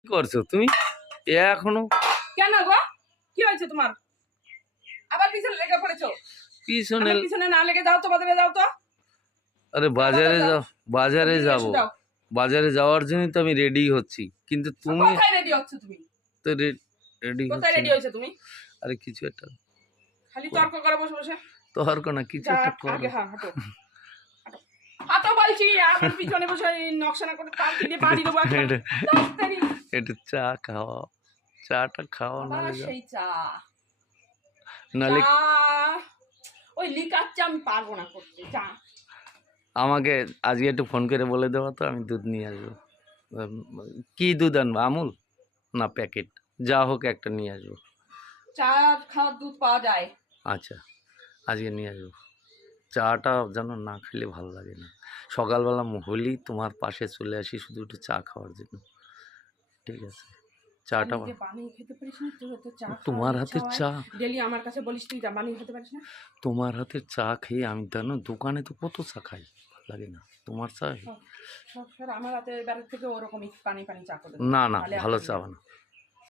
কি করছো তুমি এখনো? কেন গো, কি হয়েছে তোমার? আবার পিছনে লেগে পড়েছো? পিছনে? পিছনে না লেগে যাও তো, বাজারে যাও তো। আরে বাজারে যাও, বাজারে যাব, যাও। বাজারে যাওয়ার জন্য তো আমি রেডি হচ্ছি, কিন্তু তুমি কোথায় রেডি হচ্ছ তুমি? তো রেডি কোথায় হচ্ছি রেডি না। হয়েছে তুমি? আরে কিছু একটা খালি তর্ক করে বসে বসে। তর্ক না, কিছু যা, একটা করো। আগে হাঁটো হাঁটো হাঁটো বলছি। আমার পিছনে বসে নকশা করে পাল্টি দিয়ে বাড়ি দেবো একটা। তাড়াতাড়ি। একটু চা খাওয়া, চাটা খাওয়া আবার নালে যাও সেই চা। নালে। চা ওই লিকার চা আমি পারবো না করতে। চা আমাকে আজকে একটু ফোন করে বলে দেওয়া তো, আমি দুধ নিয়ে আসবো। উম, কি দুধ আনবো, আমুল না প্যাকেট? যা হোক একটা নিয়ে আসবো। চা খাওয়ার দুধ পাওয়া যায়। আচ্ছা, আজকে নিয়ে আসবো। চাটা যেন না খেলে ভালো লাগে না। সকালবেলা হলেই তোমার পাশে চলে আসি শুধু একটু চা খাওয়ার জন্য। ঠিক আছে, চাটা বানিয়ে খেতে পারিস না? তুই তো চা তোমার হাতের চা ডেলি আমার কাছে বলিস তুই বানিয়ে খেতে পারিস না। তোমার হাতের চা খেয়ে আমি জানো দোকানে তো কত চা খাই, ভালো লাগে না তোমার চা? সব আমার হাতে বেড়ার থেকে ওরকমই পানি পানি চা করে না না, ভালো চা বানাও,